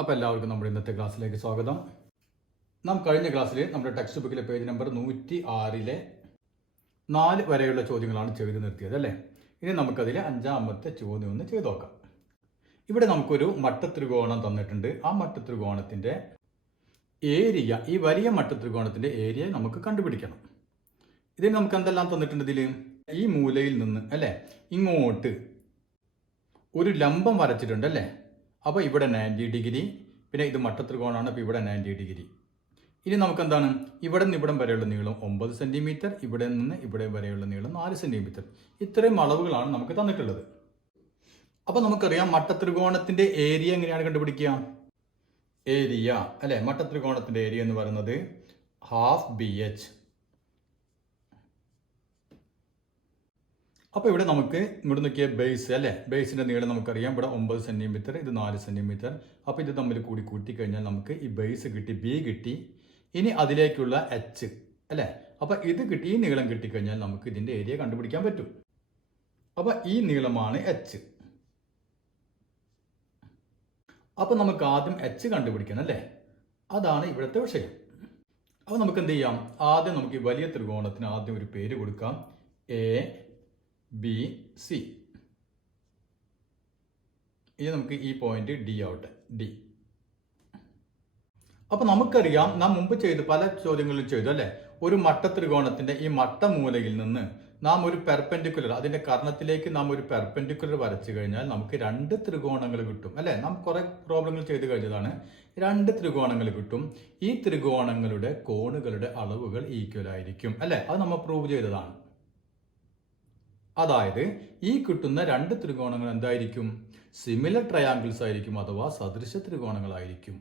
അപ്പോൾ എല്ലാവർക്കും നമ്മുടെ ഇന്നത്തെ ക്ലാസ്സിലേക്ക് സ്വാഗതം. നാം കഴിഞ്ഞ ക്ലാസ്സിൽ നമ്മുടെ ടെക്സ്റ്റ് ബുക്കിലെ പേജ് നമ്പർ 106 4 വരെയുള്ള ചോദ്യങ്ങളാണ് ചെയ്ത് നിർത്തിയത് അല്ലേ. ഇനി നമുക്കതിൽ 5ാമത്തെ ചോദ്യം ഒന്ന് ചെയ്ത് നോക്കാം. ഇവിടെ നമുക്കൊരു മട്ടത്രികോണം തന്നിട്ടുണ്ട്. ആ മട്ടത്രികോണത്തിൻ്റെ ഏരിയ, ഈ വലിയ മട്ടത്രികോണത്തിൻ്റെ ഏരിയ നമുക്ക് കണ്ടുപിടിക്കണം. ഇതിന് നമുക്ക് എന്തെല്ലാം തന്നിട്ടുണ്ട്? ഇതിൽ ഈ മൂലയിൽ നിന്ന് അല്ലേ ഇങ്ങോട്ട് ഒരു ലംബം വരച്ചിട്ടുണ്ട് അല്ലേ. അപ്പോൾ ഇവിടെ 90 ഡിഗ്രി, പിന്നെ ഇത് മട്ടത്രികോണമാണ്, അപ്പോൾ ഇവിടെ 90 ഡിഗ്രി. ഇനി നമുക്ക് എന്താണ്, ഇവിടെ നിന്ന് ഇവിടം വരെയുള്ള നീളം 9 സെൻറ്റിമീറ്റർ, ഇവിടെ നിന്ന് ഇവിടെ വരെയുള്ള നീളം 4 സെൻറ്റിമീറ്റർ. ഇത്രയും അളവുകളാണ് നമുക്ക് തന്നിട്ടുള്ളത്. അപ്പോൾ നമുക്കറിയാം മട്ടത്രികോണത്തിൻ്റെ ഏരിയ എങ്ങനെയാണ് കണ്ടുപിടിക്കുക? ഏരിയ അല്ലേ, മട്ടത്രികോണത്തിൻ്റെ ഏരിയ എന്ന് പറയുന്നത് ½ അപ്പോൾ ഇവിടെ നമുക്ക് ഇങ്ങോട്ട് നോക്കിയ ബേസ് അല്ലേ, ബേസിൻ്റെ നീളം നമുക്കറിയാം. ഇവിടെ 9 സെൻറ്റിമീറ്റർ, ഇത് 4 സെൻറ്റിമീറ്റർ. അപ്പോൾ ഇത് തമ്മിൽ കൂടി കൂട്ടിക്കഴിഞ്ഞാൽ നമുക്ക് ഈ ബേസ് കിട്ടി, ബി കിട്ടി. ഇനി അതിലേക്കുള്ള എച്ച് അല്ലേ, അപ്പോൾ ഇത് കിട്ടി, ഈ നീളം കിട്ടിക്കഴിഞ്ഞാൽ നമുക്ക് ഇതിൻ്റെ ഏരിയ കണ്ടുപിടിക്കാൻ പറ്റും. അപ്പോൾ ഈ നീളമാണ് എച്ച്. അപ്പോൾ നമുക്ക് ആദ്യം എച്ച് കണ്ടുപിടിക്കണം അല്ലേ, അതാണ് ഇവിടുത്തെ വിഷയം. അപ്പോൾ നമുക്ക് എന്ത് ചെയ്യാം, ആദ്യം നമുക്ക് ഈ വലിയ ത്രികോണത്തിന് ആദ്യം ഒരു പേര് കൊടുക്കാം, എ ബി സി. ഇനി നമുക്ക് ഈ പോയിന്റ് ഡി ആവട്ടെ, ഡി. അപ്പൊ നമുക്കറിയാം, നാം മുമ്പ് ചെയ്തു, പല ചോദ്യങ്ങളിലും ചെയ്തു അല്ലെ, ഒരു മട്ടത്രികോണത്തിന്റെ ഈ മട്ടമൂലയിൽ നിന്ന് നാം ഒരു പെർപെൻഡിക്കുലർ, അതിന്റെ കർണത്തിലേക്ക് നാം ഒരു പെർപെൻഡിക്കുലർ വരച്ചു കഴിഞ്ഞാൽ നമുക്ക് 2 ത്രികോണങ്ങൾ കിട്ടും അല്ലെ. നാം കുറെ പ്രോബ്ലങ്ങൾ ചെയ്ത് കഴിഞ്ഞതാണ്. 2 ത്രികോണങ്ങൾ കിട്ടും. ഈ ത്രികോണങ്ങളുടെ കോണുകളുടെ അളവുകൾ ഈക്വൽ ആയിരിക്കും അല്ലെ, അത് നമ്മൾ പ്രൂവ് ചെയ്തതാണ്. അതായത് ഈ കിട്ടുന്ന 2 ത്രികോണങ്ങൾ എന്തായിരിക്കും? സിമിലർ ട്രയാങ്കിൾസ് ആയിരിക്കും, അഥവാ സദൃശ ത്രികോണങ്ങളായിരിക്കും.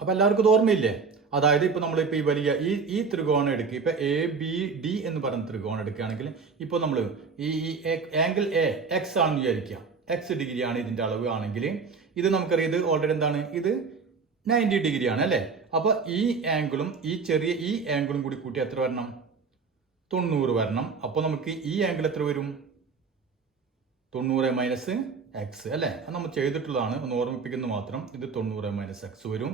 അപ്പൊ എല്ലാവർക്കും ഇത് ഓർമ്മയില്ലേ? അതായത് ഇപ്പൊ നമ്മളിപ്പോ ഈ വലിയ ഈ ത്രികോണം എടുക്കുക, ഇപ്പൊ എ ബി ഡി എന്ന് പറയുന്ന ത്രികോണം എടുക്കുകയാണെങ്കിൽ ഇപ്പൊ നമ്മൾ ഈ ആംഗിൾ എ എക്സ് ആണെന്ന് വിചാരിക്കുക, എക്സ് ഡിഗ്രിയാണ് ഇതിന്റെ അളവ് ആണെങ്കിൽ, ഇത് നമുക്കറിയാം ഇത് ഓൾറെഡി എന്താണ്, ഇത് 90 ഡിഗ്രിയാണ് അല്ലെ. അപ്പൊ ഈ ആംഗിളും ഈ ചെറിയ ഈ ആംഗിളും കൂടി കൂട്ടി എത്ര വരണം? 90 വരണം. അപ്പോൾ നമുക്ക് ഈ ആംഗിൾ എത്ര വരും? 90 മൈനസ് എക്സ് അല്ലേ, അത് നമ്മൾ ചെയ്തിട്ടുള്ളതാണ്, ഒന്ന് ഓർമ്മിപ്പിക്കുന്നത് മാത്രം. ഇത് 90 മൈനസ് എക്സ് വരും.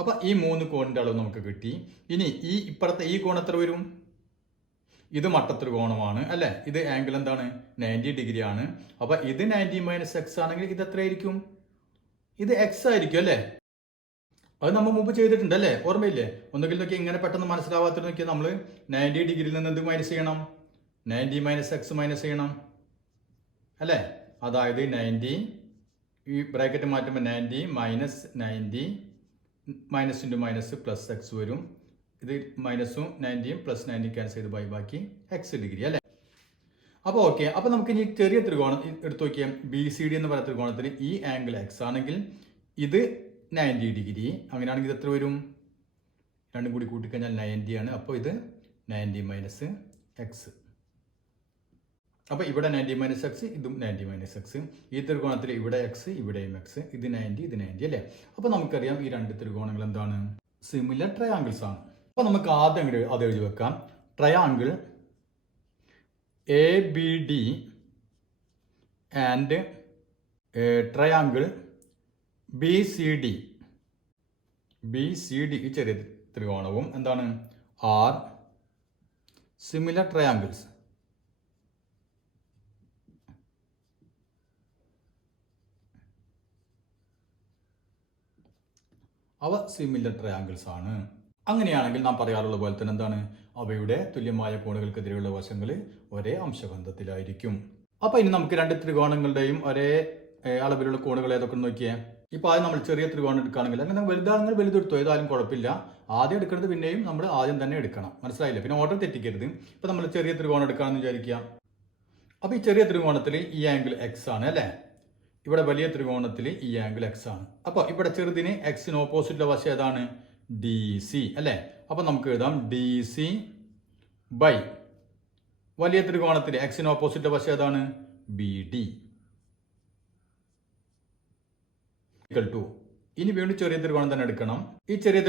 അപ്പൊ ഈ 3 കോണിന്റെ അളവ് നമുക്ക് കിട്ടി. ഇനി ഈ ഇപ്പുറത്തെ ഈ കോൺ എത്ര വരും? ഇത് മട്ടത്രികോണമാണ് അല്ലെ, ഇത് ആംഗിൾ എന്താണ്? 90 ഡിഗ്രി ആണ്. അപ്പൊ ഇത് 90 മൈനസ് എക്സ് ആണെങ്കിൽ ഇത് എത്രയായിരിക്കും? ഇത് എക്സ് ആയിരിക്കും അല്ലെ. അത് നമ്മൾ മുമ്പ് ചെയ്തിട്ടുണ്ട് അല്ലേ, ഓർമ്മയില്ലേ? ഒന്നുകിൽ നോക്കി ഇങ്ങനെ പെട്ടെന്ന് മനസ്സിലാവാത്ത നോക്കിയാൽ നമ്മൾ 90 ഡിഗ്രിയിൽ നിന്ന് എന്ത് മൈനസ് ചെയ്യണം? 90 മൈനസ് എക്സ് മൈനസ് ചെയ്യണം അല്ലേ. അതായത് 90, ഈ ബ്രാക്കറ്റ് മാറ്റുമ്പോൾ 90 minus 90, minus into minus plus X വരും. ഇത് മൈനസും 90യും പ്ലസ് 90 ക്യാൻസൽ ചെയ്ത് ബാക്കി എക്സ് ഡിഗ്രി അല്ലേ. അപ്പോൾ ഓക്കെ. അപ്പോൾ നമുക്ക് ഇനി ചെറിയ ത്രികോണം എടുത്തു നോക്കിയാൽ ബി സി ഡി എന്ന് പറയുന്ന ത്രികോണത്തിൽ ഈ ആംഗിൾ എക്സ് ആണെങ്കിൽ ഇത് 90 ഡിഗ്രി. അങ്ങനെയാണെങ്കിൽ ഇത് എത്ര വരും? 2 കൂടി കൂട്ടിക്കഴിഞ്ഞാൽ 90 ആണ്. അപ്പോൾ ഇത് 90 മൈനസ് എക്സ്. അപ്പോൾ ഇവിടെ 90 മൈനസ് എക്സ്, ഇതും 90 മൈനസ് എക്സ്. ഈ ത്രികോണത്തിൽ ഇവിടെ എക്സ്, ഇവിടെയും എക്സ്, ഇത് 90, ഇത് 90 അല്ലേ. അപ്പോൾ നമുക്കറിയാം ഈ 2 ത്രികോണങ്ങൾ എന്താണ്? സിമിലർ ട്രയാങ്കിൾസ് ആണ്. അപ്പോൾ നമുക്ക് ആദ്യം അത് എഴുതി വെക്കാം. Triangle A B D and triangle B C D. B C D ഈ ചെറിയ ത്രികോണവും എന്താണ്? Are similar triangles. അവ സിമിലർ ട്രയാങ്കിൾസ് ആണ്. അങ്ങനെയാണെങ്കിൽ നാം പറയാറുള്ള പോലെ തന്നെ എന്താണ്? അവയുടെ തുല്യമായ കോണുകൾക്കെതിരെയുള്ള വശങ്ങൾ ഒരേ അംശബന്ധത്തിലായിരിക്കും. അപ്പൊ ഇനി നമുക്ക് 2 ത്രികോണങ്ങളുടെയും ഒരേ അളവിലുള്ള കോണുകൾ ഏതൊക്കെ നോക്കിയേ. ഇപ്പൊ ആദ്യം നമ്മൾ ചെറിയ ത്രികോണം എടുക്കുകയാണെങ്കിൽ, അങ്ങനെ വലുതാണെങ്കിൽ വലുതെടുത്തോ, ഏതായാലും കുഴപ്പമില്ല. ആദ്യം എടുക്കുന്നത് പിന്നെയും നമ്മൾ ആദ്യം തന്നെ എടുക്കണം, മനസ്സിലായില്ലേ? പിന്നെ ഓർഡർ തെറ്റിക്കരുത്. ഇപ്പൊ നമ്മൾ ചെറിയ ത്രികോണം എടുക്കാമെന്ന് വിചാരിക്കുക. അപ്പൊ ഈ ചെറിയ ത്രികോണത്തിൽ ഈ ആംഗിൾ എക്സ് ആണ് അല്ലെ, ഇവിടെ വലിയ ത്രികോണത്തിൽ ഈ ആംഗിൾ എക്സ് ആണ്. അപ്പോൾ ഇവിടെ ചെറുതിന് എക്സിന് ഓപ്പോസിറ്റുള്ള വശം ഏതാണ്? ഡി സി അല്ലേ. അപ്പോൾ നമുക്ക് എഴുതാം ഡി സി ബൈ വലിയ ത്രികോണത്തിൽ എക്സിന് ഓപ്പോസിറ്റുള്ള വശം ഏതാണ്? B D. ഇനി വീണ്ടും ചെറിയ ത്രികോണം തന്നെ എടുക്കണം. ഈ ചെറിയ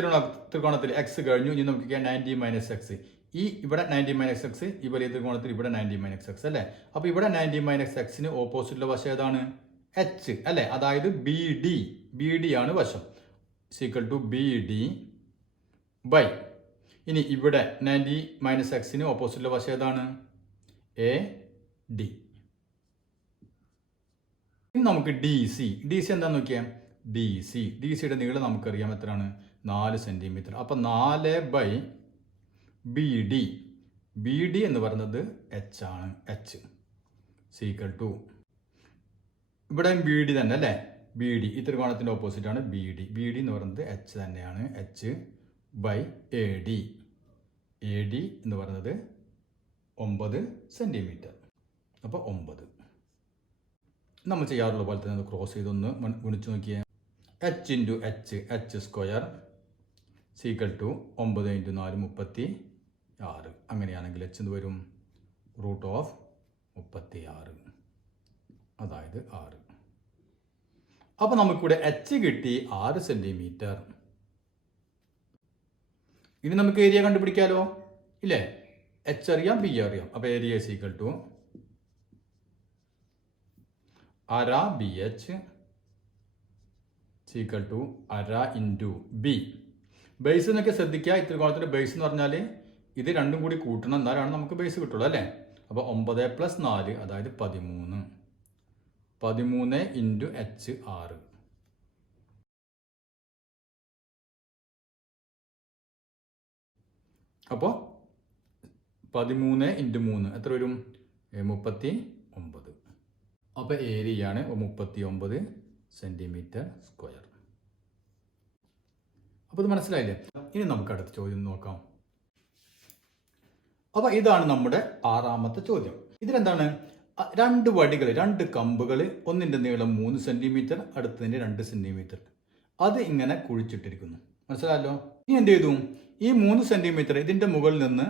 ത്രികോണത്തിൽ എക്സ് കഴിഞ്ഞു. ഇനി നമുക്ക് 90 മൈനസ് എക്സ്. ഈ ഇവിടെ 90 മൈനസ് എക്സ്, ഈ വലിയ ത്രികോണത്തിൽ ഇവിടെ 90 മൈനസ് എക്സ് അല്ലേ. അപ്പോൾ ഇവിടെ 90 മൈനസ് എക്സിന് ഓപ്പോസിറ്റുള്ള വശം ഏതാണ്? എച്ച് അല്ലെ, അതായത് ബി ഡി ആണ് വശം. Is equal to B D by, ഇനി ഇവിടെ 90 മൈനസ് എക്സിന് ഓപ്പോസിറ്റുള്ള വശം ഏതാണ്? A D. ഇനി നമുക്ക് ഡി സി എന്താണെന്ന് നോക്കിയാൽ ഡി സിയുടെ നീളം നമുക്കറിയാം എത്രയാണ്? 4 സെൻറ്റിമീറ്റർ. അപ്പം 4 ബൈ ബി ഡി എന്ന് പറയുന്നത് എച്ച് ആണ്. എച്ച് സീക്വൽ ടു ഇവിടെയും ബി ഡി തന്നെ അല്ലേ? ബി ഡി ഈ ത്രികോണത്തിൻ്റെ ഓപ്പോസിറ്റാണ് ബി ഡി എന്ന് പറയുന്നത് എച്ച് തന്നെയാണ്. എച്ച് ബൈ എ ഡി എന്ന് പറയുന്നത് 9 സെൻറ്റിമീറ്റർ. അപ്പോൾ 9 നമ്മൾ ചെയ്യാറുള്ള പോലെ തന്നെ ക്രോസ് ചെയ്തൊന്ന് ഗുണിച്ച് നോക്കിയേ. H into H square is equal to 9 into 4 36. അങ്ങനെയാണെങ്കിൽ എച്ച് എന്ത് വരും? റൂട്ട് ഓഫ് 36, അതായത് 6. അപ്പോൾ നമുക്കിവിടെ എച്ച് കിട്ടി 6 സെൻറ്റിമീറ്റർ. ഇനി നമുക്ക് ഏരിയ കണ്ടുപിടിക്കാമല്ലോ ഇല്ലേ? എച്ച് അറിയാം, ബി അറിയാം. അപ്പോൾ ഏരിയ സീക്വൽ ടു അര ബി എച്ച് സീക്വൽ ടു അര ഇൻറ്റു ബി. ബേസ് എന്നൊക്കെ ശ്രദ്ധിക്കുക. ഈ ത്രികോണത്തിൻ്റെ ബേസ് എന്ന് പറഞ്ഞാൽ ഇത് രണ്ടും കൂടി കൂട്ടണം, എന്നാലാണ് നമുക്ക് ബേസ് കിട്ടുള്ളൂ അല്ലേ? അപ്പോൾ 9 + 4 അതായത് 13. 13 ഇൻറ്റു എച്ച് 6. അപ്പോൾ 13 ഇൻറ്റു 3 എത്ര വരും? 39. അപ്പോൾ ഏരിയയാണ് 39 സെൻറ്റിമീറ്റർ സ്ക്വയർ. അപ്പോൾ ഇത് മനസ്സിലായില്ലേ? ഇനി നമുക്ക് അടുത്ത ചോദ്യം നോക്കാം. അപ്പോൾ ഇതാണ് നമ്മുടെ 6ാമത്തെ ചോദ്യം. ഇതിലെന്താണ്? 2 വടികൾ, 2 കമ്പുകൾ, ഒന്നിൻ്റെ നീളം 3 സെൻറ്റിമീറ്റർ, അടുത്തതിൻ്റെ 2 സെൻറ്റിമീറ്റർ. അത് ഇങ്ങനെ കുഴിച്ചിട്ടിരിക്കുന്നു. മനസ്സിലായല്ലോ? ഇനി എന്ത് ചെയ്തു? ഈ 3 സെൻറ്റിമീറ്റർ ഇതിൻ്റെ മുകളിൽ നിന്ന്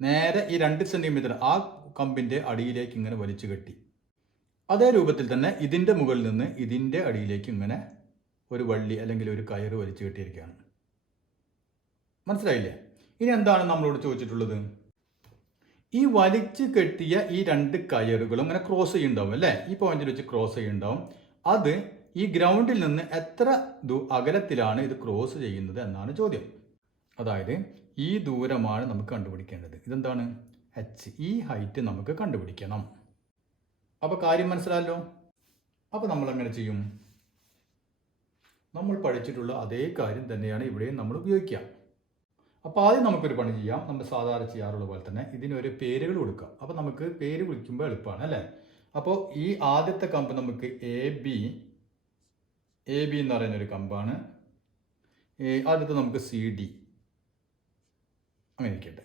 നേരെ ഈ 2 സെൻറ്റിമീറ്റർ ആ കമ്പിൻ്റെ അടിയിലേക്ക് ഇങ്ങനെ വലിച്ചു കെട്ടി. അതേ രൂപത്തിൽ തന്നെ ഇതിൻ്റെ മുകളിൽ നിന്ന് ഇതിൻ്റെ അടിയിലേക്ക് ഇങ്ങനെ ഒരു വള്ളി അല്ലെങ്കിൽ ഒരു കയറ് വലിച്ചു കെട്ടിയിരിക്കുകയാണ്. മനസ്സിലായില്ലേ? ഇനി എന്താണ് നമ്മളോട് ചോദിച്ചിട്ടുള്ളത്? ഈ വലിച്ചു കെട്ടിയ ഈ 2 കയറുകളും ഇങ്ങനെ ക്രോസ് ചെയ്യുന്നുണ്ടാവും അല്ലേ? ഈ പോയിന്റിൽ വെച്ച് ക്രോസ് ചെയ്യുന്നുണ്ടാവും. അത് ഈ ഗ്രൗണ്ടിൽ നിന്ന് എത്ര അകലത്തിലാണ് ഇത് ക്രോസ് ചെയ്യുന്നത് എന്നാണ് ചോദ്യം. അതായത് ഈ ദൂരമാണ് നമുക്ക് കണ്ടുപിടിക്കേണ്ടത്. ഇതെന്താണ്? എച്ച്. ഈ ഹൈറ്റ് നമുക്ക് കണ്ടുപിടിക്കണം. അപ്പോൾ കാര്യം മനസ്സിലായല്ലോ? അപ്പോൾ നമ്മൾ എങ്ങനെ ചെയ്യും? നമ്മൾ പഠിച്ചിട്ടുള്ള അതേ കാര്യം തന്നെയാണ് ഇവിടെയും നമ്മൾ ഉപയോഗിക്കുക. അപ്പോൾ ആദ്യം നമുക്കൊരു പണി ചെയ്യാം. നമ്മൾ സാധാരണ ചെയ്യാറുള്ള പോലെ തന്നെ ഇതിനൊരു പേരുകൾ കൊടുക്കാം. അപ്പോൾ നമുക്ക് പേര് വിളിക്കുമ്പോൾ എളുപ്പമാണ് അല്ലേ? അപ്പോൾ ഈ ആദ്യത്തെ കമ്പ് നമുക്ക് എ ബി എന്ന് പറയുന്നൊരു കമ്പാണ്. ആദ്യത്തെ നമുക്ക് സി ഡി അങ്ങനെ ഇരിക്കട്ടെ.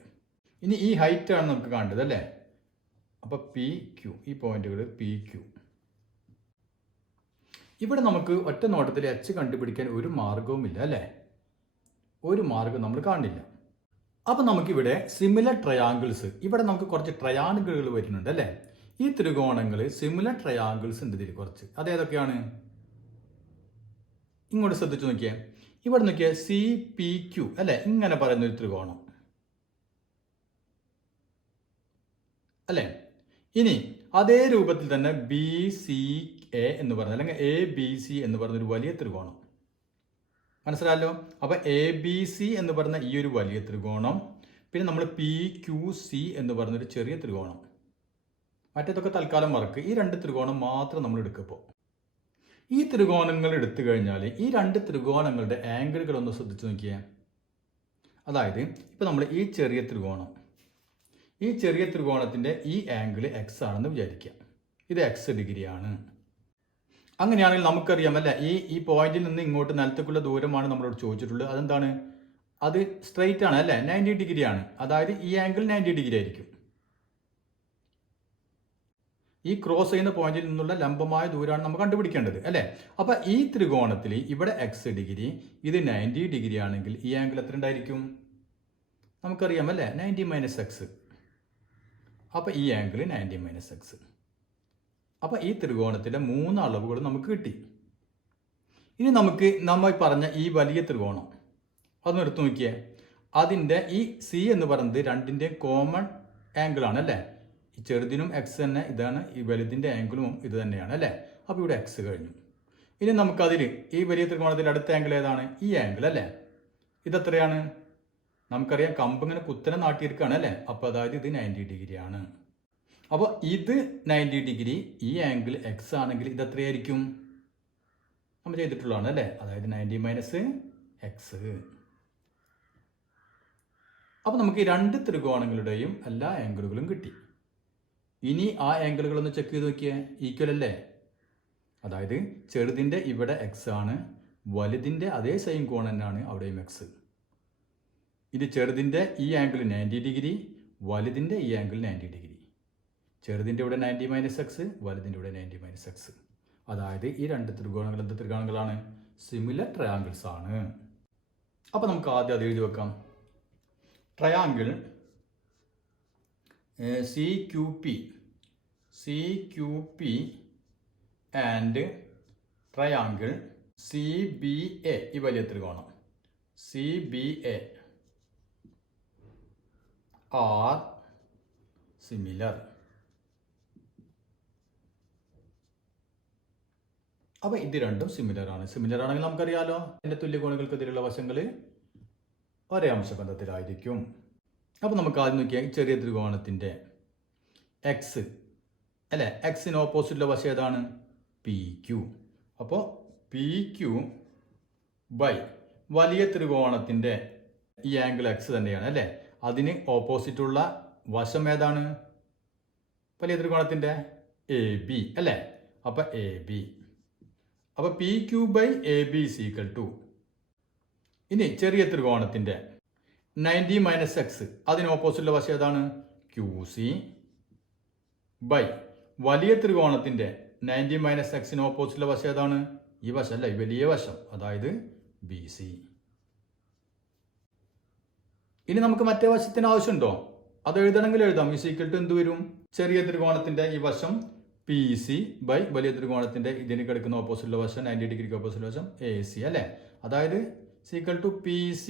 ഇനി ഈ ഹൈറ്റാണ് നമുക്ക് കാണേണ്ടത് അല്ലേ? അപ്പോൾ പി ക്യു, ഈ പോയിന്റുകൾ പി ക്യു. ഇവിടെ നമുക്ക് ഒറ്റ നോട്ടത്തിൽ എച്ച് കണ്ടുപിടിക്കാൻ ഒരു മാർഗവുമില്ല അല്ലേ? ഒരു മാർഗം നമ്മൾ കാണില്ല. അപ്പോൾ നമുക്കിവിടെ സിമിലർ ട്രയാങ്കിൾസ്, ഇവിടെ നമുക്ക് കുറച്ച് ട്രയാങ്കിളുകൾ വരുന്നുണ്ട് അല്ലേ? ഈ ത്രികോണങ്ങൾ സിമിലർ ട്രയാങ്കിൾസ് ഉണ്ട് ഇതിൽ കുറച്ച്. അതേതൊക്കെയാണ്? ഇങ്ങോട്ട് ശ്രദ്ധിച്ചു നോക്കിയേ. ഇവിടെ നോക്കിയാൽ സി പി ക്യു അല്ലേ? ഇങ്ങനെ പറയുന്ന ഒരു ത്രികോണം അല്ലേ? ഇനി അതേ രൂപത്തിൽ തന്നെ ബി സി എ എന്ന് പറഞ്ഞ അല്ലെങ്കിൽ എ ബി സി എന്ന് പറഞ്ഞൊരു വലിയ ത്രികോണം. മനസ്സിലായല്ലോ? അപ്പോൾ എ ബി സി എന്ന് പറഞ്ഞ ഈ ഒരു വലിയ ത്രികോണം, പിന്നെ നമ്മൾ പി ക്യു സി എന്ന് പറഞ്ഞൊരു ചെറിയ ത്രികോണം. മറ്റേതൊക്കെ തൽക്കാലം മറക്ക്. ഈ 2 ത്രികോണം മാത്രം നമ്മൾ എടുക്കുമ്പോൾ ഈ ത്രികോണങ്ങൾ എടുത്തു കഴിഞ്ഞാൽ ഈ 2 ത്രികോണങ്ങളുടെ ആംഗിളുകൾ ഒന്ന് ശ്രദ്ധിച്ചു നോക്കിയേ. അതായത് ഇപ്പോൾ നമ്മൾ ഈ ചെറിയ ത്രികോണത്തിൻ്റെ ഈ ആംഗിൾ എക്സ് ആണെന്ന് വിചാരിക്കുക. ഇത് എക്സ് ഡിഗ്രിയാണ്. അങ്ങനെയാണെങ്കിൽ നമുക്കറിയാം അല്ലേ? ഈ പോയിന്റിൽ നിന്ന് ഇങ്ങോട്ട് നിലത്തേക്കുള്ള ദൂരമാണ് നമ്മളോട് ചോദിച്ചിട്ടുള്ളത്. അതെന്താണ്? അത് സ്ട്രെയിറ്റ് ആണ് അല്ലേ? 90 ഡിഗ്രിയാണ്. അതായത് ഈ ആംഗിൾ 90 ഡിഗ്രി ആയിരിക്കും. ഈ ക്രോസ് ചെയ്യുന്ന പോയിന്റിൽ നിന്നുള്ള ലംബമായ ദൂരമാണ് നമ്മൾ കണ്ടുപിടിക്കേണ്ടത് അല്ലേ? അപ്പോൾ ഈ ത്രികോണത്തിൽ ഇവിടെ എക്സ് ഡിഗ്രി, ഇത് 90 ഡിഗ്രി ആണെങ്കിൽ ഈ ആംഗിൾ എത്ര ഉണ്ടായിരിക്കും? നമുക്കറിയാം അല്ലേ? 90 മൈനസ് എക്സ്. അപ്പോൾ ഈ ആംഗിൾ 90 മൈനസ് എക്സ്. അപ്പോൾ ഈ ത്രികോണത്തിൻ്റെ 3 അളവുകൾ നമുക്ക് കിട്ടി. ഇനി നമുക്ക് നമ്മൾ പറഞ്ഞ ഈ വലിയ ത്രികോണം അതൊന്ന് എടുത്തു നോക്കിയേ. അതിൻ്റെ ഈ സി എന്ന് പറയുന്നത് 2ൻ്റെ കോമൺ ആംഗിളാണ് അല്ലേ? ഈ ചെറുതിനും എക്സ് തന്നെ, ഇതാണ് ഈ വലുതിൻ്റെ ആംഗിളും ഇത് തന്നെയാണ് അല്ലേ? അപ്പോൾ ഇവിടെ എക്സ് കഴിഞ്ഞു. ഇനി നമുക്കതിൽ ഈ വലിയ ത്രികോണത്തിൽ അടുത്ത ആംഗിൾ ഏതാണ്? ഈ ആംഗിൾ അല്ലേ? ഇതെത്രയാണ്? നമുക്കറിയാം കമ്പ് ഇങ്ങനെ കുത്തനെ നാട്ടിയിരിക്കുകയാണ് അല്ലേ? അപ്പോൾ അതായത് ഇത് 90 ഡിഗ്രി ആണ്. അപ്പോൾ ഇത് 90 ഡിഗ്രി, ഈ ആംഗിൾ എക്സ് ആണെങ്കിൽ ഇത് എത്രയായിരിക്കും? നമ്മൾ ചെയ്തിട്ടുള്ളതാണ് അല്ലേ? അതായത് 90 മൈനസ് എക്സ്. അപ്പോൾ നമുക്ക് ഈ രണ്ട് ത്രികോണങ്ങളുടെയും എല്ലാ ആംഗിളുകളും കിട്ടി. ഇനി ആ ആംഗിളുകളൊന്ന് ചെക്ക് ചെയ്ത് നോക്കിയേ. ഈക്വൽ അല്ലേ? അതായത് ചെറുതിൻ്റെ ഇവിടെ എക്സ് ആണ്, വലുതിൻ്റെ അതേ സെയിം കോൺ തന്നെയാണ് അവിടെയും എക്സ്. ഇത് ചെറുതിൻ്റെ ഈ ആംഗിൾ 90 ഡിഗ്രി, വലുതിൻ്റെ ഈ ആംഗിൾ 90 ഡിഗ്രി. ചെറുതിൻ്റെ ഇവിടെ 90 മൈനസ് എക്സ്, വലുതിൻ്റെ ഇവിടെ 90 മൈനസ് എക്സ്. അതായത് ഈ രണ്ട് ത്രികോണങ്ങൾ എന്ത് ത്രികോണങ്ങളാണ്? സിമിലർ ട്രയാങ്കിൾസ് ആണ്. അപ്പോൾ നമുക്ക് ആദ്യം അത് എഴുതി വെക്കാം. Triangle C Q P and triangle CBA, ഈ വലിയ ത്രികോണം CBA ആർ സിമിലർ. അപ്പോൾ ഇത് രണ്ടും സിമിലർ ആണ്. സിമിലർ ആണെങ്കിൽ നമുക്കറിയാലോ അതിൻ്റെ തുല്യകോണുകൾക്കെതിരെയുള്ള വശങ്ങൾ ഒരേ അംശബന്ധത്തിലായിരിക്കും. അപ്പോൾ നമുക്ക് ആദ്യം നോക്കിയാൽ ചെറിയ ത്രികോണത്തിൻ്റെ എക്സ് അല്ലേ, എക്സിന് ഓപ്പോസിറ്റുള്ള വശം ഏതാണ്? PQ. അപ്പോൾ PQ ബൈ വലിയ ത്രികോണത്തിൻ്റെ ഈ ആംഗിൾ എക്സ് തന്നെയാണ് അല്ലേ? അതിന് ഓപ്പോസിറ്റുള്ള വശം ഏതാണ്? വലിയ ത്രികോണത്തിൻ്റെ AB അല്ലേ? അപ്പോൾ AB. അപ്പോൾ PQ by AB is equal to, ഇനി ചെറിയ ത്രികോണത്തിൻ്റെ 90 മൈനസ് എക്സ് അതിന് ഓപ്പോസിറ്റുള്ള വശം ഏതാണ്? QC ബൈ വലിയ ത്രികോണത്തിൻ്റെ 90 മൈനസ് എക്സിന് ഓപ്പോസിറ്റുള്ള വശം ഏതാണ്? ഈ വശം അല്ല, ഈ വലിയ വശം, അതായത് BC. ഇനി നമുക്ക് മറ്റേ വശത്തിന് ആവശ്യമുണ്ടോ? അത് എഴുതണമെങ്കിൽ എഴുതാം. ഈസ് ഈക്വൽ ടു എന്ത് വരും? ചെറിയ ത്രികോണത്തിൻ്റെ ഈ വശം PC ബൈ വലിയ ത്രികോണത്തിൻ്റെ ഇതിന് കിടക്കുന്ന ഓപ്പോസിറ്റുള്ള വശം 90 ഡിഗ്രിക്ക് ഓപ്പോസിറ്റുള്ള വശം AC അല്ലേ? അതായത് equal to PC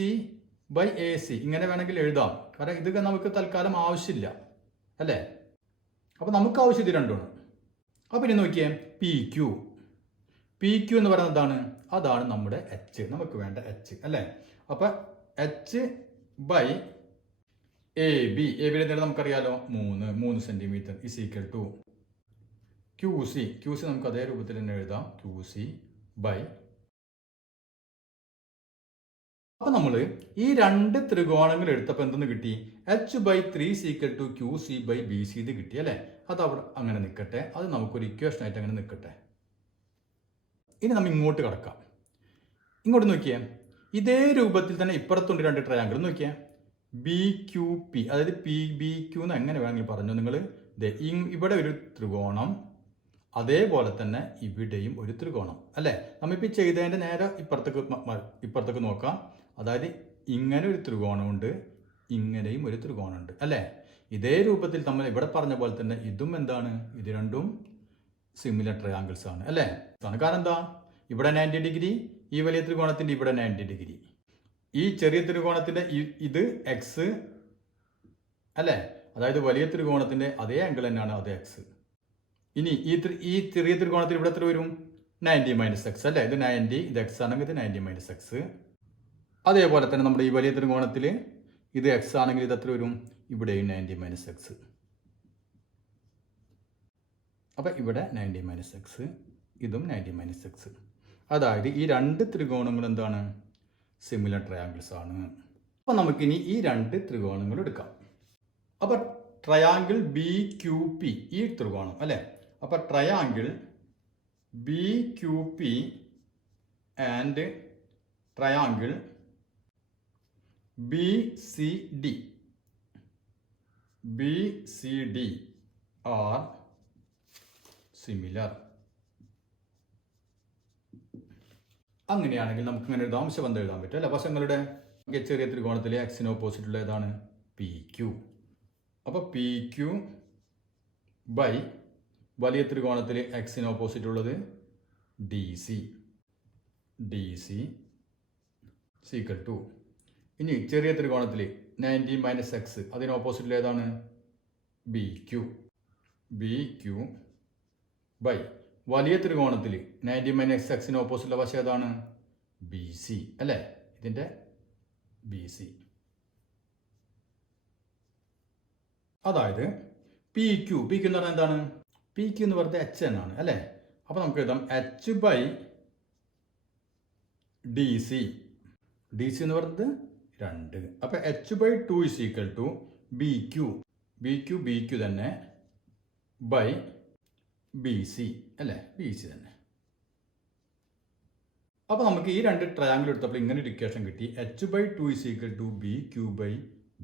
by AC. ഇങ്ങനെ വേണമെങ്കിൽ എഴുതാം, കാരണം ഇതൊക്കെ നമുക്ക് തൽക്കാലം ആവശ്യമില്ല അല്ലേ? അപ്പോൾ നമുക്ക് ആവശ്യം ഇത് രണ്ടുമാണ്. അപ്പോൾ ഇനി നോക്കിയേ, PQ എന്ന് പറയുന്നത് എന്താണ്? അതാണ് നമ്മുടെ H, നമുക്ക് വേണ്ട H അല്ലേ? അപ്പോൾ H ബൈ AB, ABയുടെ നേരെ നമുക്കറിയാലോ 3 centimetre is equal to QC നമുക്ക് അതേ രൂപത്തിൽ തന്നെ എഴുതാം, QC ബൈ. അപ്പോൾ നമ്മൾ ഈ രണ്ട് ത്രികോണങ്ങൾ എടുത്തപ്പോൾ എന്തെന്ന് കിട്ടി? H/3 is equal to QC by BC ഇത് കിട്ടി അല്ലേ? അത് അവിടെ അങ്ങനെ നിൽക്കട്ടെ, അത് നമുക്കൊരു ഇക്വേഷൻ ആയിട്ട് അങ്ങനെ നിൽക്കട്ടെ. ഇനി നമ്മൾ ഇങ്ങോട്ട് കിടക്കാം. ഇങ്ങോട്ട് നോക്കിയേ, ഇതേ രൂപത്തിൽ തന്നെ ഇപ്പുറത്തുണ്ട് രണ്ട് ട്രയാങ്കിൾ. നോക്കിയേ, BQP, അതായത് PBQ എന്ന് എങ്ങനെ വേണമെങ്കിൽ പറഞ്ഞു നിങ്ങൾ. ഇവിടെ ഒരു ത്രികോണം, അതേപോലെ തന്നെ ഇവിടെയും ഒരു ത്രികോണം അല്ലേ? നമ്മളിപ്പോൾ ചെയ്തതിൻ്റെ നേരെ ഇപ്പുറത്തേക്ക് നോക്കാം. അതായത് ഇങ്ങനെ ഒരു ത്രികോണമുണ്ട്, ഇങ്ങനെയും ഒരു ത്രികോണമുണ്ട് അല്ലേ? ഇതേ രൂപത്തിൽ നമ്മൾ ഇവിടെ പറഞ്ഞ പോലെ തന്നെ ഇതും എന്താണ്? ഇത് രണ്ടും സിമിലർ ട്രയാങ്കിൾസ് ആണ് അല്ലേ? കാരണം എന്താ? ഇവിടെ 90 ഡിഗ്രി, ഈ വലിയ ത്രികോണത്തിൻ്റെ ഇവിടെ 90 ഡിഗ്രി, ഈ ചെറിയ ത്രികോണത്തിൻ്റെ ഇത് എക്സ് അല്ലേ? അതായത് വലിയ ത്രികോണത്തിൻ്റെ അതേ ആംഗിൾ തന്നെയാണ്, അതേ എക്സ്. ഇനി ഈ ചെറിയ ത്രികോണത്തിൽ ഇവിടെ എത്ര വരും? 90 മൈനസ് എക്സ് അല്ലേ? ഇത് 90, ഇത് എക്സ് ആണെങ്കിൽ ഇത് 90 മൈനസ് എക്സ്. അതേപോലെ തന്നെ നമ്മുടെ ഈ വലിയ ത്രികോണത്തിൽ ഇത് എക്സ് ആണെങ്കിൽ ഇത് എത്ര വരും? ഇവിടെയും 90 മൈനസ് എക്സ്. അപ്പം ഇവിടെ 90 മൈനസ് എക്സ്, ഇതും 90 മൈനസ് എക്സ്. അതായത് ഈ രണ്ട് ത്രികോണങ്ങൾ എന്താണ്? സിമിലർ ട്രയാങ്കിൾസ് ആണ്. അപ്പം നമുക്കിനി ഈ രണ്ട് ത്രികോണങ്ങൾ എടുക്കാം. അപ്പം ട്രയാങ്കിൾ BQP, ഈ ത്രികോണം അല്ലേ? അപ്പം triangle BQP and triangle BCD are similar. അങ്ങനെയാണെങ്കിൽ നമുക്ക് ഇങ്ങനെ എഴുതാം, അംശബന്ധം എഴുതാൻ പറ്റും അല്ല? വശങ്ങളുടെ ചെറിയ ത്രികോണത്തിലെ എക്സിന് ഓപ്പോസിറ്റുള്ള ഏതാണ്? PQ. അപ്പോൾ PQ ബൈ വലിയ ത്രികോണത്തിൽ എക്സിന് ഓപ്പോസിറ്റ് ഉള്ളത് DC ഈക്വൽ ടു, ഇനി ചെറിയ ത്രികോണത്തിൽ 90 മൈനസ് എക്സ് അതിന് ഓപ്പോസിറ്റിൽ ഏതാണ്? BQ ബൈ വലിയ ത്രികോണത്തിൽ 90 - x ഓപ്പോസിറ്റുള്ള വശം ഏതാണ്? ബി സി അല്ലേ? ഇതിൻ്റെ ബി സി. അതായത് പി ക്യു എന്ന് പറഞ്ഞാൽ എന്താണ്? പി ക്യു എന്ന് പറയുന്നത് എച്ച് എന്നാണ് അല്ലേ? അപ്പോൾ നമുക്ക് എഴുതാം H by D C. D C എന്ന് പറയുന്നത് 2. അപ്പോൾ H by 2 is equal to B Q. B Q തന്നെ ബൈ ബി സി അല്ലേ? ബി സി തന്നെ. അപ്പോൾ നമുക്ക് ഈ 2 ട്രയാങ്കിൾ എടുത്തപ്പോൾ ഇങ്ങനെ ഒരു ഇക്വേഷൻ കിട്ടി. H by 2 is equal to B Q by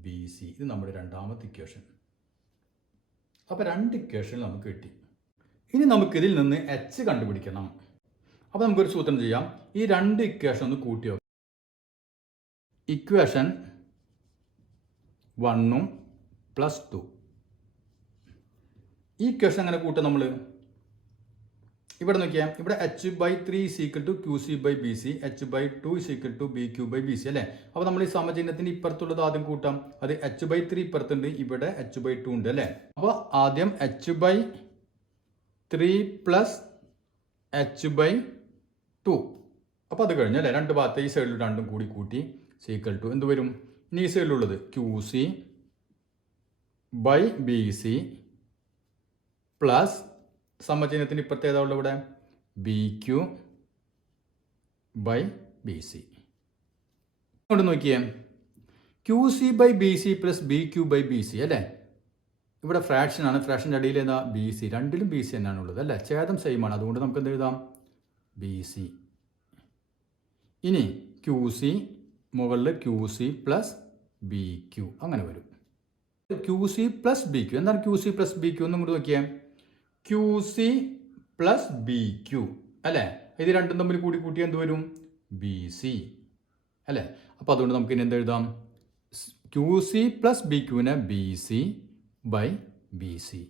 B C. ഇത് നമ്മുടെ രണ്ടാമത്തെ ഇക്വേഷൻ. അപ്പോൾ 2 ഇക്വേഷൻ നമുക്ക് കിട്ടി. ഇനി നമുക്കിതിൽ നിന്ന് എച്ച് കണ്ടുപിടിക്കണം. അപ്പോൾ നമുക്കൊരു സൂത്രം ചെയ്യാം. ഈ 2 ഇക്വേഷൻ ഒന്ന് കൂട്ടി വെക്കാം. ഇക്വേഷൻ 1 + 2. ഈ ഇക്വേഷൻ അങ്ങനെ കൂട്ടാം നമ്മൾ. ഇവിടെ നോക്കിയാൽ ഇവിടെ H by 3 is equal to Q C by B C, H by 2 is equal to B Q by B C അല്ലേ? അപ്പോൾ നമ്മൾ ഈ സമചിഹ്നത്തിന് ഇപ്പുറത്തുള്ളത് ആദ്യം കൂട്ടാം. അത് എച്ച് ബൈ 3 ഇപ്പുറത്തുണ്ട്, ഇവിടെ എച്ച് ബൈ 2 ഉണ്ട് അല്ലേ? അപ്പോൾ ആദ്യം H by 3 plus H by 2. അപ്പോൾ അത് കഴിഞ്ഞു അല്ലേ? 2 ഭാഗത്ത് ഈ സൈഡിൽ 2 കൂടി കൂട്ടി സീക്വൽ ടു എന്ത് വരും? ഇനി ഈ സൈഡിലുള്ളത് Q C by B C plus സമചിഹ്നത്തിന് ഇപ്പുറത്തെ ഏതാ ഉള്ളത് ഇവിടെ? B Q by B C. കൊണ്ട് നോക്കിയേ, Q C by B C plus B Q by B C അല്ലേ? ഇവിടെ ഫ്രാക്ഷൻ ആണ്. ഫ്രാക്ഷൻ്റെ അടിയിൽ ഏതാ? B C. രണ്ടിലും ബി സി തന്നെയാണ് ഉള്ളത് അല്ലേ? ഛേദം സെയിം ആണ്. അതുകൊണ്ട് നമുക്ക് എന്ത് എഴുതാം? B C. ഇനി ക്യു സി മുകളിൽ Q C plus B Q അങ്ങനെ വരും. Q C plus B Q. എന്താണ് Q C plus B Q? ഒന്നും കൂടി നോക്കിയേ. Q C plus B Q അല്ലേ? ഇത് രണ്ടും തമ്മിൽ കൂടി കൂട്ടിയാൽ എന്ത് വരും? ബി സി അല്ലേ? അപ്പോൾ അതുകൊണ്ട് നമുക്ക് ഇനി എന്ത് എഴുതാം? ക്യു സി പ്ലസ് ബി ക്യുവിനെ B C by B C.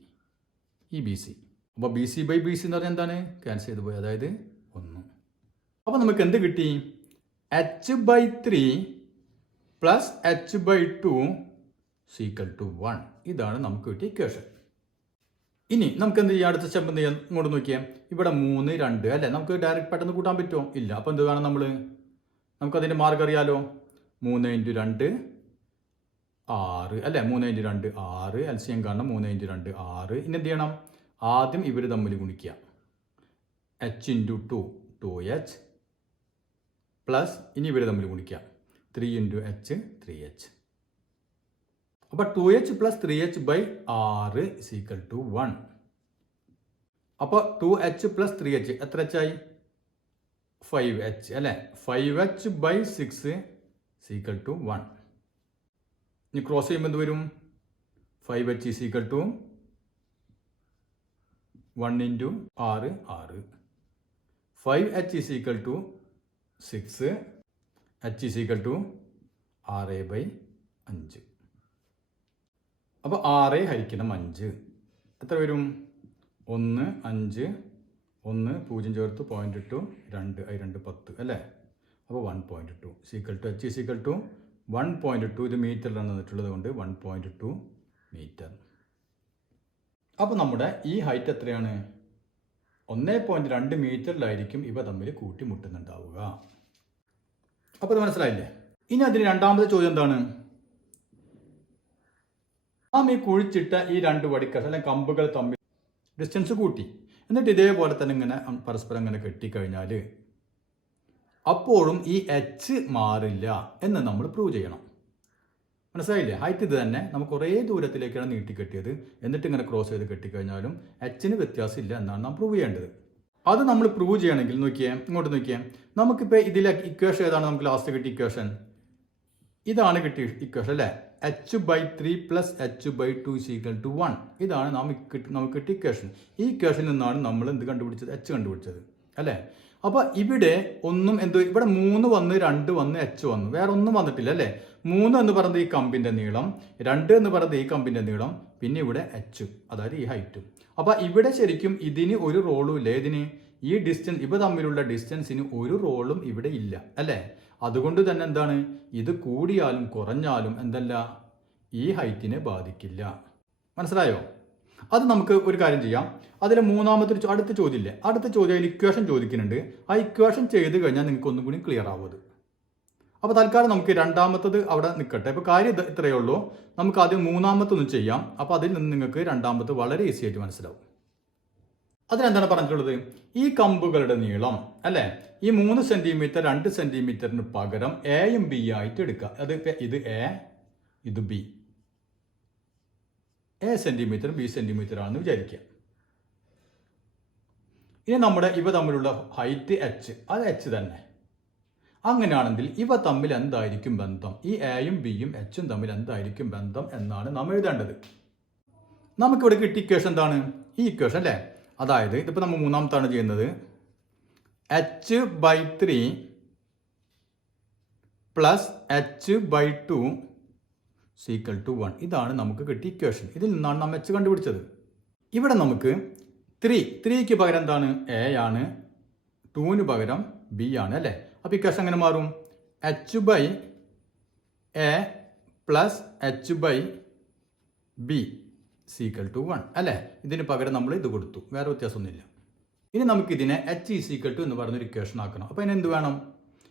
ഈ ബി സി. അപ്പോൾ B C by B C എന്ന് പറഞ്ഞാൽ എന്താണ്? ക്യാൻസൽ ചെയ്ത് പോയി, അതായത് 1. അപ്പോൾ നമുക്ക് എന്ത് കിട്ടി? H by 3 plus H by 2 is equal to 1. ഇതാണ് നമുക്ക് കിട്ടിയ ഇക്വേഷൻ. ഇനി നമുക്ക് എന്ത് ചെയ്യാം? അടുത്ത സ്റ്റെപ്പ് എന്ത് ചെയ്യാം? ഇങ്ങോട്ട് നോക്കിയാൽ ഇവിടെ 3, 2 അല്ലേ? നമുക്ക് ഡയറക്റ്റ് പെട്ടെന്ന് കൂട്ടാൻ പറ്റുമോ? ഇല്ല. അപ്പോൾ എന്ത് വേണം നമ്മൾ? നമുക്കതിൻ്റെ മാർഗ്ഗം അറിയാലോ. 3 × 2 6 അല്ലേ? 3 × 2 6. എൽസിയം കാരണം 3 × 2 6. ഇനി എന്ത് ചെയ്യണം? ആദ്യം ഇവർ തമ്മിൽ ഗുണിക്കുക. എച്ച് × 2 2h പ്ലസ് ഇനി ഇവർ തമ്മിൽ ഗുണിക്കുക. 3 × h 3h. അപ്പോൾ 2h plus 3h by 6 is equal to 1. അപ്പോൾ 2h പ്ലസ് 3h എത്ര h ആയി? 5h അല്ലേ? 5h by 6 is equal to 1. ഇനി ക്രോസ് ചെയ്യുമ്പോൾ എന്ത് വരും? 5h is equal to 1 × 6 6. 5h is equal to 6. h is equal to 6 by 5. അപ്പോൾ 6 ഹരിക്കണം 5 എത്ര വരും? 1 5 1 0 ചേർത്ത് 0.2 2 2 10 അല്ലേ? അപ്പോൾ 1.2 is equal to h is equal to 1.2. ഇത് മീറ്ററിലാണ് തന്നിട്ടുള്ളത് കൊണ്ട് 1.2 മീറ്റർ. അപ്പോൾ നമ്മുടെ ഈ ഹൈറ്റ് എത്രയാണ്? 1.2 മീറ്ററിലായിരിക്കും ഇവ തമ്മിൽ കൂട്ടിമുട്ടുന്നുണ്ടാവുക. അപ്പോൾ അത് മനസ്സിലായില്ലേ? ഇനി അതിന് രണ്ടാമത്തെ ചോദ്യം എന്താണ്? നാം ഈ കുഴിച്ചിട്ട ഈ 2 വടിക്കഷ അല്ലെങ്കിൽ കമ്പുകൾ തമ്മിൽ ഡിസ്റ്റൻസ് കൂട്ടി, എന്നിട്ട് ഇതേപോലെ തന്നെ ഇങ്ങനെ പരസ്പരം ഇങ്ങനെ കെട്ടിക്കഴിഞ്ഞാൽ അപ്പോഴും ഈ എച്ച് മാറില്ല എന്ന് നമ്മൾ പ്രൂവ് ചെയ്യണം. മനസ്സിലായില്ലേ? ഹൈറ്റ് ഇത് തന്നെ, നമുക്ക് കുറേ ദൂരത്തിലേക്കാണ് നീട്ടിക്കെട്ടിയത്. എന്നിട്ട് ഇങ്ങനെ ക്രോസ് ചെയ്ത് കെട്ടിക്കഴിഞ്ഞാലും എച്ചിന് വ്യത്യാസമില്ല എന്നാണ് നാം പ്രൂവ് ചെയ്യേണ്ടത്. അത് നമ്മൾ പ്രൂവ് ചെയ്യണമെങ്കിൽ നോക്കിയേ, ഇങ്ങോട്ട് നോക്കിയേ. നമുക്കിപ്പോൾ ഇതിലെ ഇക്വേഷൻ ഏതാണ്? നമുക്ക് ലാസ്റ്റ് കിട്ടിയ ഇക്വേഷൻ ഇതാണ് കിട്ടിയ ഇക്വേഷൻ അല്ലേ? H by 3 plus H by 2 is equal to 1. ഇതാണ് നമുക്ക് കിട്ടിയ ഇക്വേഷൻ. ഈ ഇക്വേഷനിൽ നിന്നാണ് നമ്മൾ എന്ത് കണ്ടുപിടിച്ചത്? എച്ച് കണ്ടുപിടിച്ചത് അല്ലേ? അപ്പോൾ ഇവിടെ ഒന്നും ഇവിടെ 3 വന്ന് 2 വന്ന് എച്ച് വന്നു, വേറെ ഒന്നും വന്നിട്ടില്ല അല്ലേ? 3 എന്ന് പറയുന്നത് ഈ കമ്പിൻ്റെ നീളം, 2 എന്ന് പറയുന്നത് ഈ കമ്പിൻ്റെ നീളം, പിന്നെ ഇവിടെ എച്ച് അതായത് ഈ ഹൈറ്റും. അപ്പോൾ ഇവിടെ ശരിക്കും ഇതിന് ഒരു റോളും ഇല്ല. ഇതിന് ഈ ഡിസ്റ്റൻസ് ഇവ തമ്മിലുള്ള ഡിസ്റ്റൻസിന് ഒരു റോളും ഇവിടെ ഇല്ല അല്ലേ? അതുകൊണ്ട് തന്നെ എന്താണ്? ഇത് കൂടിയാലും കുറഞ്ഞാലും എന്തല്ല ഈ ഹൈറ്റിനെ ബാധിക്കില്ല. മനസ്സിലായോ? അത് നമുക്ക് ഒരു കാര്യം ചെയ്യാം. അതിൽ മൂന്നാമത്തെ അടുത്ത ചോദ്യമില്ലേ, അടുത്ത ചോദ്യം അതിൽ ഇക്വേഷൻ ചോദിക്കുന്നുണ്ട്. ആ ഇക്വേഷൻ ചെയ്ത് കഴിഞ്ഞാൽ നിങ്ങൾക്ക് ഒന്നും കൂടി ക്ലിയർ ആവും അത്. അപ്പോൾ തൽക്കാലം നമുക്ക് രണ്ടാമത്തത് അവിടെ നിൽക്കട്ടെ. ഇപ്പോൾ കാര്യം ഇത്രയേ ഉള്ളൂ. നമുക്ക് ആദ്യം മൂന്നാമത്തൊന്നും ചെയ്യാം. അപ്പോൾ അതിൽ നിന്ന് നിങ്ങൾക്ക് രണ്ടാമത്തെ വളരെ ഈസി ആയിട്ട് മനസ്സിലാവും. അതിനെന്താണ് പറഞ്ഞിട്ടുള്ളത്? ഈ കമ്പുകളുടെ നീളം അല്ലേ, ഈ 3 സെന്റിമീറ്റർ 2 സെന്റിമീറ്ററിന് പകരം എയും ബി ആയിട്ട് എടുക്കുക. അത് ഇത് എ, ഇത് B. A centimetre B centimetre ആണെന്ന് വിചാരിക്കുക. ഇനി നമ്മുടെ ഇവ തമ്മിലുള്ള ഹൈറ്റ് എച്ച്, അത് എച്ച് തന്നെ. അങ്ങനെയാണെങ്കിൽ ഇവ തമ്മിൽ എന്തായിരിക്കും ബന്ധം? ഈ എയും ബിയും എച്ചും തമ്മിൽ എന്തായിരിക്കും ബന്ധം എന്നാണ് നാം എഴുതേണ്ടത്. നമുക്കിവിടെ കിട്ടിയ ഇക്വേഷൻ എന്താണ്? ഈ ഇക്വേഷൻ അല്ലേ, അതായത് ഇതിപ്പോൾ നമ്മൾ മൂന്നാമത്താണ് ചെയ്യുന്നത്. h/3 plus h/2 = 1. ഇതാണ് നമുക്ക് കിട്ടിയ ഇക്വേഷൻ. ഇതിൽ നിന്നാണ് നാം h കണ്ടുപിടിച്ചത്. ഇവിടെ നമുക്ക് 3ക്ക് പകരം എന്താണ്? എ ആണ്, 2ന് പകരം ബി ആണ് അല്ലേ. അപ്പോൾ ഇക്വേഷൻ എങ്ങനെ മാറും? h/a പ്ലസ് h/b = 1 അല്ലേ. ഇതിന് പകരം നമ്മൾ ഇത് കൊടുത്തു, വേറെ വ്യത്യാസമൊന്നുമില്ല. ഇനി നമുക്കിതിനെ h = എന്ന് പറഞ്ഞൊരു ഇക്വേഷൻ ആക്കണം. അപ്പോൾ അതിന് എന്ത് വേണം?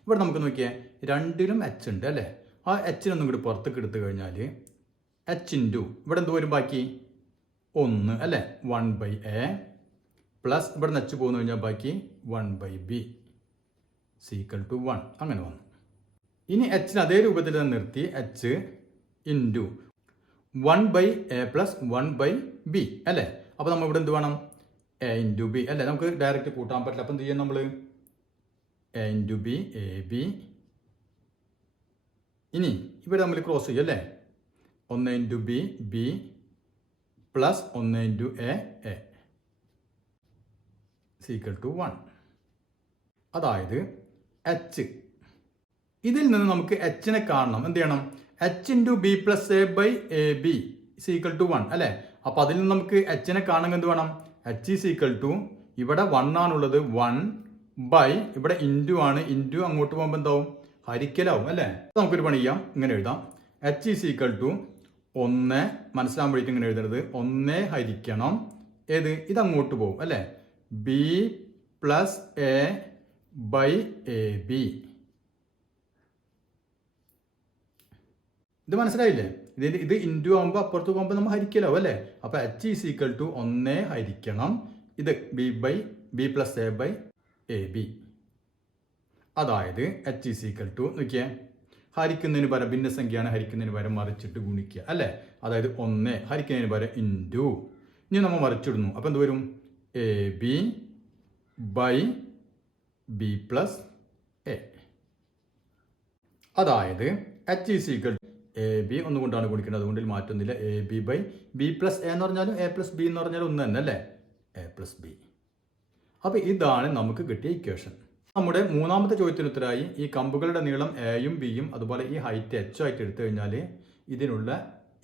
ഇവിടെ നമുക്ക് നോക്കിയാൽ രണ്ടിലും h ഉണ്ട് അല്ലേ. ആ എച്ചിനൊന്നും കൂടി പുറത്തേക്ക് എടുത്തു കഴിഞ്ഞാൽ h ഇൻറ്റു ഇവിടെ എന്ത് വരും ബാക്കി? 1 അല്ലേ, 1/a പ്ലസ് ഇവിടെ നിന്ന് h പോകുന്നു കഴിഞ്ഞാൽ ബാക്കി 1/b = 1. അങ്ങനെ വന്നു. ഇനി എച്ചിന് അതേ രൂപത്തിൽ തന്നെ നിർത്തി h into 1/a plus 1/b അല്ലേ. അപ്പോൾ നമ്മൾ ഇവിടെ എന്ത് വേണം? a ഇൻറ്റു ബി അല്ലേ. നമുക്ക് ഡയറക്റ്റ് കൂട്ടാൻ പറ്റില്ല. അപ്പം എന്ത് ചെയ്യാം നമ്മൾ? a into B ab. ഇനി ഇവിടെ നമ്മൾ ക്രോസ് ചെയ്യും അല്ലേ. 1 into B B plus 1 into A = 1. അതായത് h. ഇതിൽ നിന്ന് നമുക്ക് എച്ചിനെ കാണണം. എന്ത് ചെയ്യണം? h into B plus A by A B = 1 അല്ലേ. അപ്പോൾ അതിൽ നിന്ന് നമുക്ക് എച്ചിനെ കാണണമെങ്കിൽ എന്ത് വേണം? h = ഇവിടെ 1 ആണുള്ളത്, 1 ഇവിടെ ഇൻറ്റു ആണ്, ഇൻറ്റു അങ്ങോട്ട് പോകുമ്പോൾ എന്താവും? ഹരിക്കലാവും അല്ലേ. നമുക്കൊരു പണി ചെയ്യാം, ഇങ്ങനെ എഴുതാം. h = 1 മനസ്സിലാകാൻ വേണ്ടിയിട്ട് ഇങ്ങനെ എഴുതരുത്. 1 ഹരിക്കണം ഏത്? ഇത് അങ്ങോട്ട് പോകും അല്ലേ. B plus A by A B. ഇത് മനസ്സിലായില്ലേ? ഇത് ഇൻറ്റു ആകുമ്പോൾ അപ്പുറത്ത് പോകുമ്പോൾ നമ്മൾ ഹരിക്കലാവും അല്ലേ. അപ്പോൾ h = 1 ഹരിക്കണം ഇത് B plus A by A B. അതായത് h = നോക്കിയേ, ഹരിക്കുന്നതിന് പകരം ഭിന്നസംഖ്യയാണ്, ഹരിക്കുന്നതിന് പകരം മറിച്ചിട്ട് ഗുണിക്കുക അല്ലേ. അതായത് 1 ഹരിക്കുന്നതിന് പകരം ഇൻറ്റു. ഇനി നമ്മൾ മറിച്ചിടുന്നു. അപ്പോൾ എന്ത് വരും? A B by B plus A. അതായത് h = എ ബി ഒന്നുകൊണ്ടാണ് ഗുണിക്കുന്നത്, അതുകൊണ്ട് മാറ്റുന്നില്ല. A B by B plus A എന്ന് പറഞ്ഞാലും എ പ്ലസ് ബി എന്ന് പറഞ്ഞാലും ഒന്ന് തന്നെ അല്ലേ, എ പ്ലസ് ബി. അപ്പോൾ ഇതാണ് നമുക്ക് കിട്ടിയ ഇക്വേഷൻ. നമ്മുടെ മൂന്നാമത്തെ ചോദ്യത്തിന് ഉത്തരമായി ഈ കമ്പുകളുടെ നീളം എയും ബിയും അതുപോലെ ഈ ഹൈറ്റ് എച്ച് ആയിട്ട് എടുത്തു കഴിഞ്ഞാൽ ഇതിനുള്ള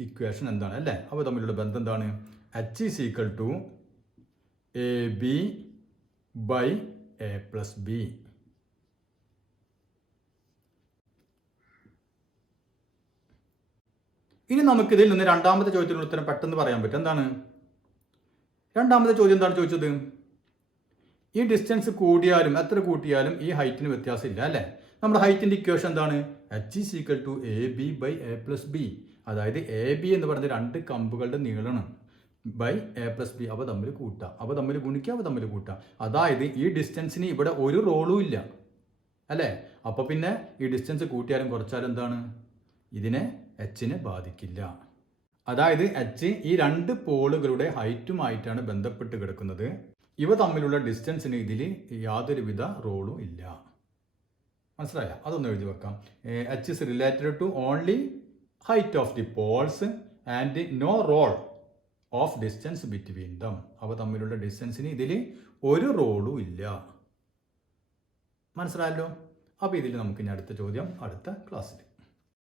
ഇക്വേഷൻ എന്താണ് അല്ലേ. അപ്പോൾ തമ്മിലുള്ള ബന്ധം എന്താണ്? h = A B by A plus B. ഇനി നമുക്കിതിൽ നിന്ന് രണ്ടാമത്തെ ചോദ്യത്തിനുള്ള ഉത്തരം പെട്ടെന്ന് പറയാൻ പറ്റും. എന്താണ് രണ്ടാമത്തെ ചോദ്യം? എന്താണ് ചോദിച്ചത്? ഈ ഡിസ്റ്റൻസ് കൂടിയാലും എത്ര കൂട്ടിയാലും ഈ ഹൈറ്റിന് വ്യത്യാസമില്ല അല്ലേ. നമ്മുടെ ഹൈറ്റിൻ്റെ ഇക്വേഷൻ എന്താണ്? h = A B by A plus B. അതായത് എ ബി എന്ന് പറയുന്നത് 2 കമ്പുകളുടെ നീളമാണ് ബൈ എ പ്ലസ് ബി. അവ തമ്മിൽ കൂട്ടുക, അവ തമ്മിൽ ഗുണിക്കുക, അവ തമ്മിൽ കൂട്ടുക. അതായത് ഈ ഡിസ്റ്റൻസിന് ഇവിടെ ഒരു റോളും ഇല്ല അല്ലേ. അപ്പോൾ പിന്നെ ഈ ഡിസ്റ്റൻസ് കൂട്ടിയാലും കുറച്ചാലും എന്താണ്? ഇതിനെ എച്ചിനെ ബാധിക്കില്ല. അതായത് h ഈ 2 പോളുകളുടെ ഹൈറ്റുമായിട്ടാണ് ബന്ധപ്പെട്ട് കിടക്കുന്നത്. ഇവ തമ്മിലുള്ള ഡിസ്റ്റൻസിന് ഇതിൽ യാതൊരുവിധ റോളും ഇല്ല. മനസ്സിലായ? അതൊന്ന് എഴുതി വെക്കാം. h is related to only height of the poles and no role of distance between them. അവ തമ്മിലുള്ള ഡിസ്റ്റൻസിന് ഇതിൽ ഒരു റോളും ഇല്ല. മനസ്സിലായല്ലോ? അപ്പോൾ ഇതിൽ നമുക്ക് ഇനി അടുത്ത ചോദ്യം അടുത്ത ക്ലാസ്സിൽ.